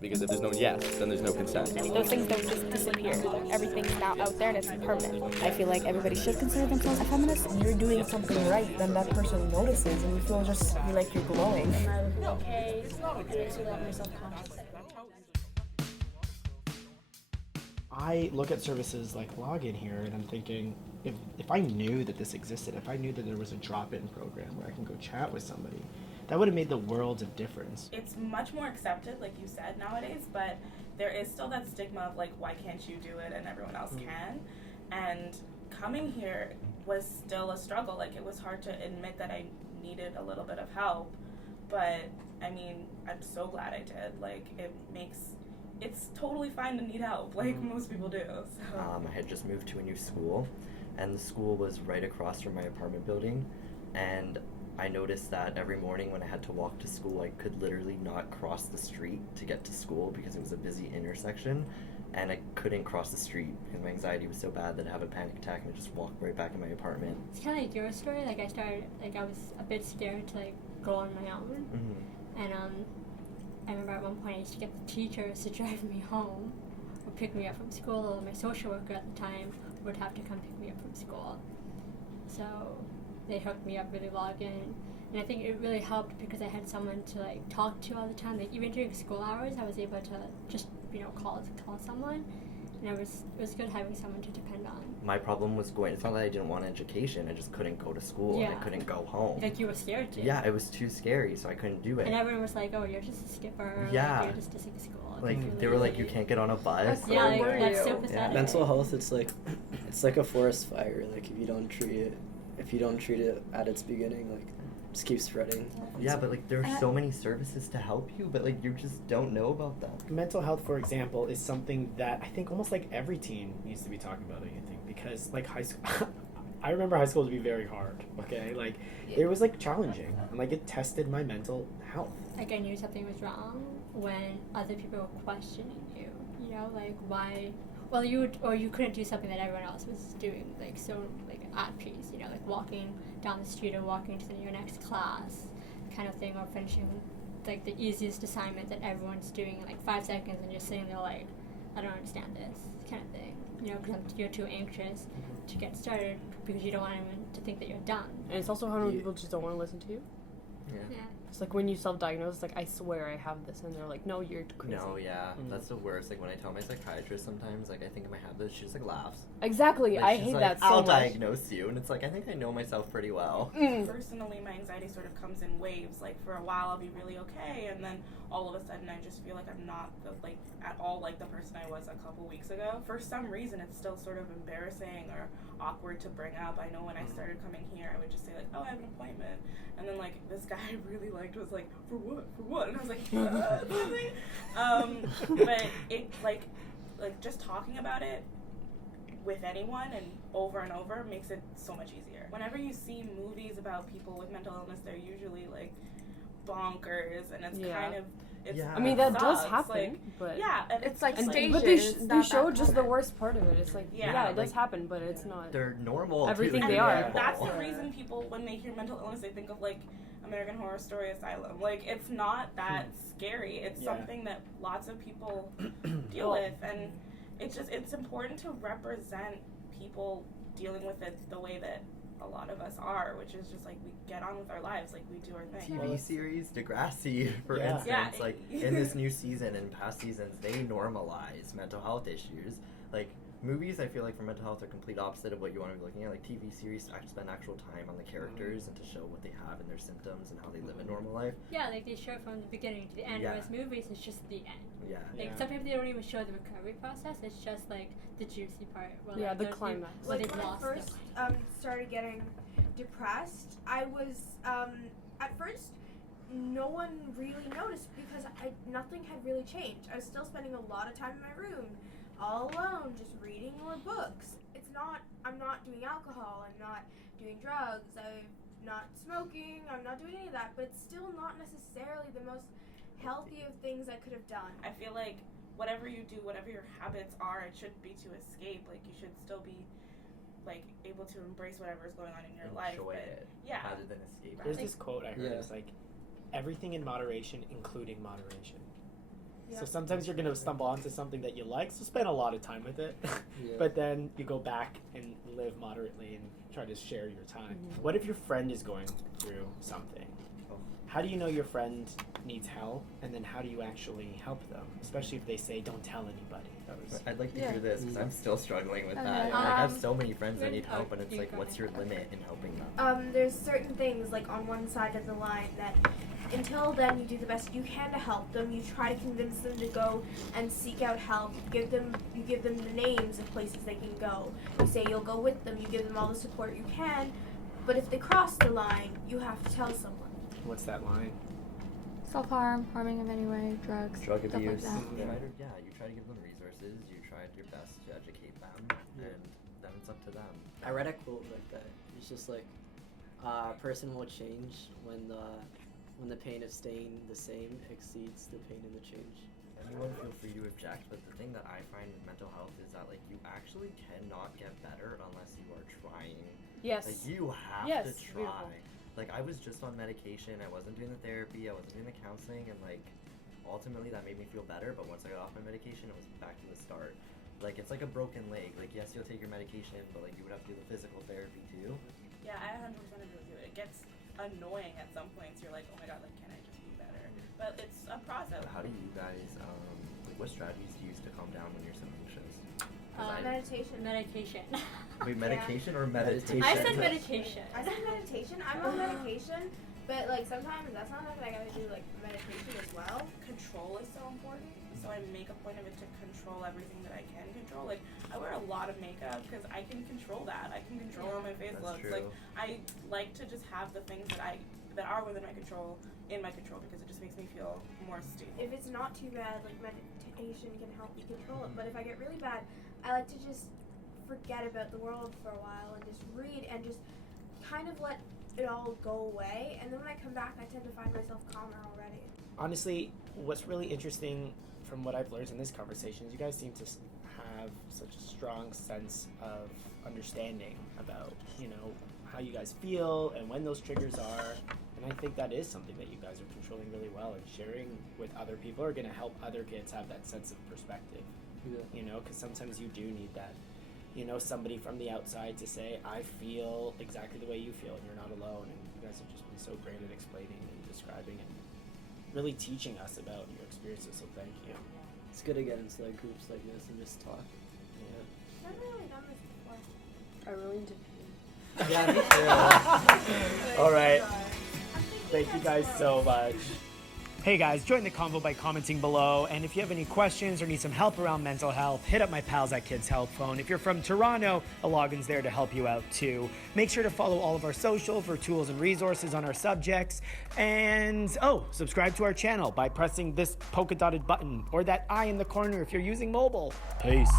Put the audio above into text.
Because if there's no yes, then there's no consent. Those things don't just disappear. Everything's now out there and it's permanent. I feel like everybody should consider themselves a feminist. If you're doing something right, then that person notices and you feel like you're glowing. Okay, and to let yourself conscious. I look at services like Oolagen here and I'm thinking, if I knew that this existed, if I knew that there was a drop-in program where I can go chat with somebody, that would have made the world of difference. It's much more accepted, like you said, nowadays, but there is still that stigma of like, why can't you do it and everyone else can? And coming here was still a struggle. Like, it was hard to admit that I needed a little bit of help, but I mean, I'm so glad I did. Like, it's totally fine to need help, like most people do. So. I had just moved to a new school, and the school was right across from my apartment building, and I noticed that every morning when I had to walk to school, I could literally not cross the street to get to school because it was a busy intersection, and I couldn't cross the street because my anxiety was so bad that I have a panic attack and I just walked right back in my apartment. It's kind of like your story. Like, I was a bit scared to like go on my own, and I remember at one point I used to get the teachers to drive me home or pick me up from school, or my social worker at the time would have to come pick me up from school. So they hooked me up with Oolagen, and I think it really helped because I had someone to like talk to all the time. Like, even during school hours, I was able to just call someone, and it was good having someone to depend on. My problem was it's not that I didn't want education, I just couldn't go to school and I couldn't go home. Like, you were scared to. Yeah, it was too scary, so I couldn't do it. And everyone was like, oh, you're just a skipper. Yeah. Like, you're just a school. Like, they were like, you can't get on a bus. Yeah, like, that's so pathetic. Mental health, it's like a forest fire. Like, if you don't treat it at its beginning, like, it just keeps spreading. Yeah, but like, there are so many services to help you, but like, you just don't know about them. Mental health, for example, is something that I think almost like every teen needs to be talking about, I think, because like high school, I remember high school to be very hard, okay? Like, it was like challenging, and like it tested my mental health. Like, I knew something was wrong when other people were questioning you, like, why, well, you couldn't do something that everyone else was doing, like, so, like, at peace, like walking down the street or walking to your next class kind of thing, or finishing, like, the easiest assignment that everyone's doing in, like, 5 seconds, and just sitting there like, I don't understand this kind of thing, because you're too anxious to get started because you don't want anyone to think that you're done. And it's also hard when people just don't want to listen to you. Yeah. It's like when you self-diagnose, it's like, I swear I have this, and they're like, no, you're crazy. No, yeah, that's the worst. Like, when I tell my psychiatrist sometimes, like, I think I might have this, she just like laughs. Exactly, Like, I she's hate like, that so I'll much. diagnose you, and it's like, I think I know myself pretty well. Personally, my anxiety sort of comes in waves. Like, for a while I'll be really okay, and then all of a sudden I just feel like I'm not at all like the person I was a couple weeks ago. For some reason, it's still sort of embarrassing or awkward to bring up. I know when I started coming here, I would just say like, oh, I have an appointment, and then like this guy I really liked was like, for what? And I was like, nothing. But it like just talking about it with anyone and over makes it so much easier. Whenever you see movies about people with mental illness, they're usually like bonkers, and it's kind of I mean, that does sucks. happen, like, but yeah, and It's like stages. but they show just the worst part of it. It's like, Yeah, it does happen, but it's not. They're normal. Everything too. they and are. That's the reason people, when they hear mental illness, they think of like American Horror Story Asylum. Like, it's not that scary. It's something that lots of people deal with, and it's important to represent people dealing with it the way that a lot of us are, which is just like, we get on with our lives, like, we do our thing. TV series Degrassi, for instance, like in this new season and past seasons, they normalize mental health issues. Like, movies, I feel like for mental health are complete opposite of what you want to be looking at. Like, TV series spend actual time on the characters and to show what they have and their symptoms and how they live a normal life. Yeah, like, they show it from the beginning to the end, whereas movies, it's just the end. Yeah. Like, sometimes they don't even show the recovery process, it's just, like, the juicy part. Where, Yeah, like, the they're- climax. Where Like, they've when I lost first their started getting depressed, I was at first no one really noticed because nothing had really changed. I was still spending a lot of time in my room, all alone, just reading more books. I'm not doing alcohol, I'm not doing drugs, I'm not smoking, I'm not doing any of that, but it's still not necessarily the most healthy of things I could have done. I feel like whatever you do, whatever your habits are, it shouldn't be to escape. Like, you should still be like able to embrace whatever's going on in your life. Enjoy But it, yeah. rather than escape. There's this quote I heard, Yeah. it's like, everything in moderation, including moderation. So sometimes you're gonna stumble onto something that you like, so spend a lot of time with it. Yeah. But then you go back and live moderately and try to share your time. What if your friend is going through something? How do you know your friend needs help, and then how do you actually help them? Especially if they say, "Don't tell anybody." I'd like to hear this because I'm still struggling with Okay. that. Like, I have so many friends that need help, and it's like, what's your limit in helping them? There's certain things like on one side of the line that until then you do the best you can to help them. You try to convince them to go and seek out help. You give them the names of places they can go. You say you'll go with them. You give them all the support you can. But if they cross the line, you have to tell someone. What's that line? Self-harm, harming in any way, drugs, Drug stuff abuse. like that. You try to give them resources. You tried your best to educate them, and then it's up to them. I read a quote like that. It's just like a person will change when the pain of staying the same exceeds the pain of the change. Anyone feel free to object, but the thing that I find with mental health is that like you actually cannot get better unless you are trying. Yes. Like you have Yes, to try. beautiful. Like I was just on medication, I wasn't doing the therapy, I wasn't doing the counseling, and like ultimately that made me feel better, but once I got off my medication it was back to the start. Like it's like a broken leg. Like yes, you'll take your medication, but like you would have to do the physical therapy too. Yeah, I 100% agree with you. It gets annoying at some points. You're like, oh my god, like can I just be better? But it's a process. How do you guys like what strategies do you use to calm down when you're so anxious? 'Cause Meditation. Medication. Wait, medication or meditation? I said meditation. I said meditation. I'm on medication, but like sometimes that's not something I gotta do like meditation as well. Control is so important. So I make a point of it to control everything that I can control. Like I wear a lot of makeup because I can control that. I can control how my face That's looks. true. Like I like to just have the things that are within my control in my control because it just makes me feel more stable. If it's not too bad, like meditation can help me control it. But if I get really bad, I like to just forget about the world for a while and just read and just kind of let it all go away. And then when I come back, I tend to find myself calmer already. Honestly, what's really interesting from what I've learned in this conversation is you guys seem to have such a strong sense of understanding about, how you guys feel and when those triggers are. And I think that is something that you guys are controlling really well, and sharing with other people are going to help other kids have that sense of perspective. Yeah. Because sometimes you do need that, somebody from the outside to say, I feel exactly the way you feel and you're not alone. And you guys have just been so great at explaining and describing and really teaching us about your experiences, so thank you. It's good to get into like groups like this and just talk. Yeah. I've never really done this before. I really need to pee. Yeah, me too. All right. Thank you guys so much. Hey guys, join the convo by commenting below. And if you have any questions or need some help around mental health, hit up my pals at Kids Help Phone. If you're from Toronto, Oolagen's there to help you out too. Make sure to follow all of our social for tools and resources on our subjects. And subscribe to our channel by pressing this polka dotted button or that I in the corner if you're using mobile. Peace.